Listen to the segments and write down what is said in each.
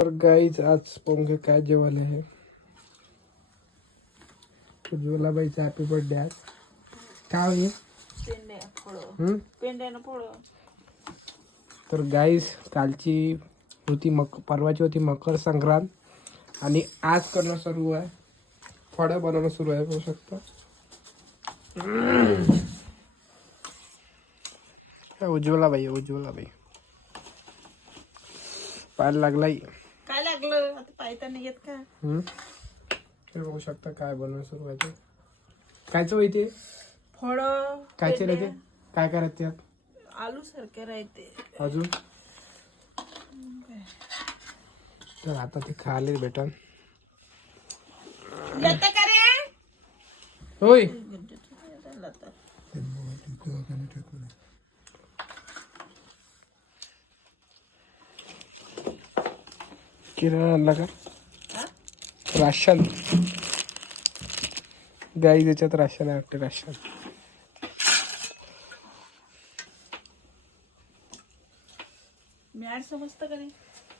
तर गाईज आज पोंगे काय जेवायला आहे उज्ज्वलाबाईचा हॅपी बर्थडे आज काय होईल तर गाईज कालची होती परवाची होती मकर संक्रांत आणि आज करणं सुरू आहे फळं बनवणं सुरू आहे बघू शकता उज्ज्वलाबाई पाय लागलाय काय लागलं आता पायता नाही येत का हे बघू शकता काय बनवणं सुरू आहे ते कायचं होईते फळ कायचे राहते काय करायचे त्यात आलू सारखे राहते अजून तर आता ते खायला भेटन होय किराणा आणला का राशन गाई त्याच्यात राशन आहे वाटते राशन मी आज समजत का नाही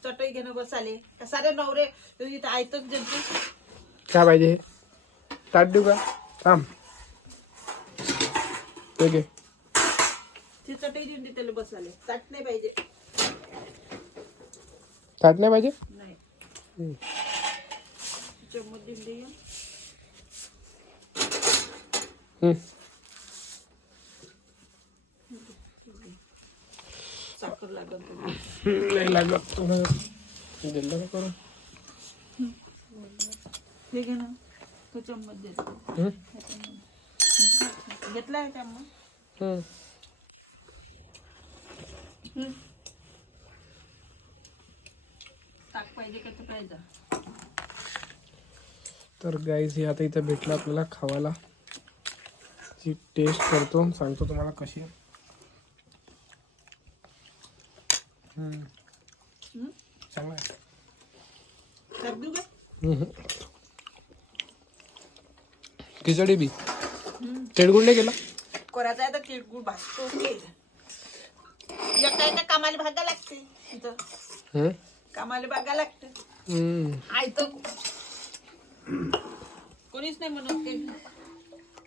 चटई घेणं बसाले का सारे नवरे इथं आयतच देतो काय पाहिजे हे ताट देऊ का थांब ठीक आहे ती चटई देऊन दे त्याला बसाले ताट नाही पाहिजे ताट नाही पाहिजे नाही चम्मच देऊन दे साखर लागत नाही लागत दिलं का करून हे घे ना तो चम्मच देतो घेतला आहे चम्मच ताक पाहिजे का तर पाहिजे तर गाईज हे आता इथं भेटलं आपल्याला खावायला ची टेस्ट करतो सांगतो तुम्हाला कशी आहे चांगला आहे ताक देऊ का खिचडी बी तिळगुळ नाही केला कोराचा आहे तर तिळगुळ भाजतो एका एका कामाला भागा लागते इथं कामाला भागा लागते आयत कोणीच नाही म्हणत ते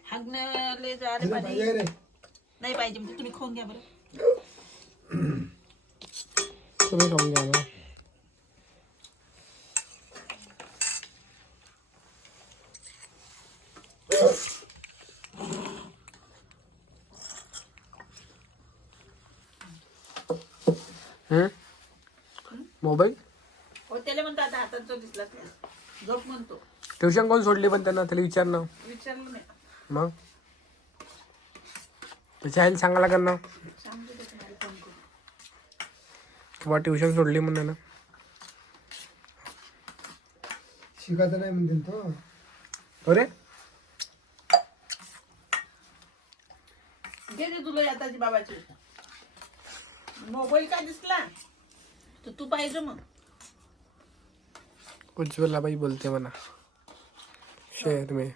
हागण्याले जारे पाहिजे नाही पाहिजे म्हणजे तुम्ही खाऊन घ्या बरं तुम्ही खाऊन घ्या ना मोबाईल हो त्याला म्हणतो आता हातात जो दिसला नाही झोप म्हणतो ट्युशन कोण सोडली पण त्यांना त्याला विचार ना विचारलं नाही मग त्याच्या आईला सांगायला लागेल ना सांगतो ते तुम्हाला फोन करून किंवा ट्युशन सोडली म्हणून ना शिकायचं नाही म्हणते तो अरे घे दे तुला आताची बाबाची मोबाईल काय दिसला तर तू पाहिजे मग उज्ज्वलाबाई बोलते म्हणा शहर में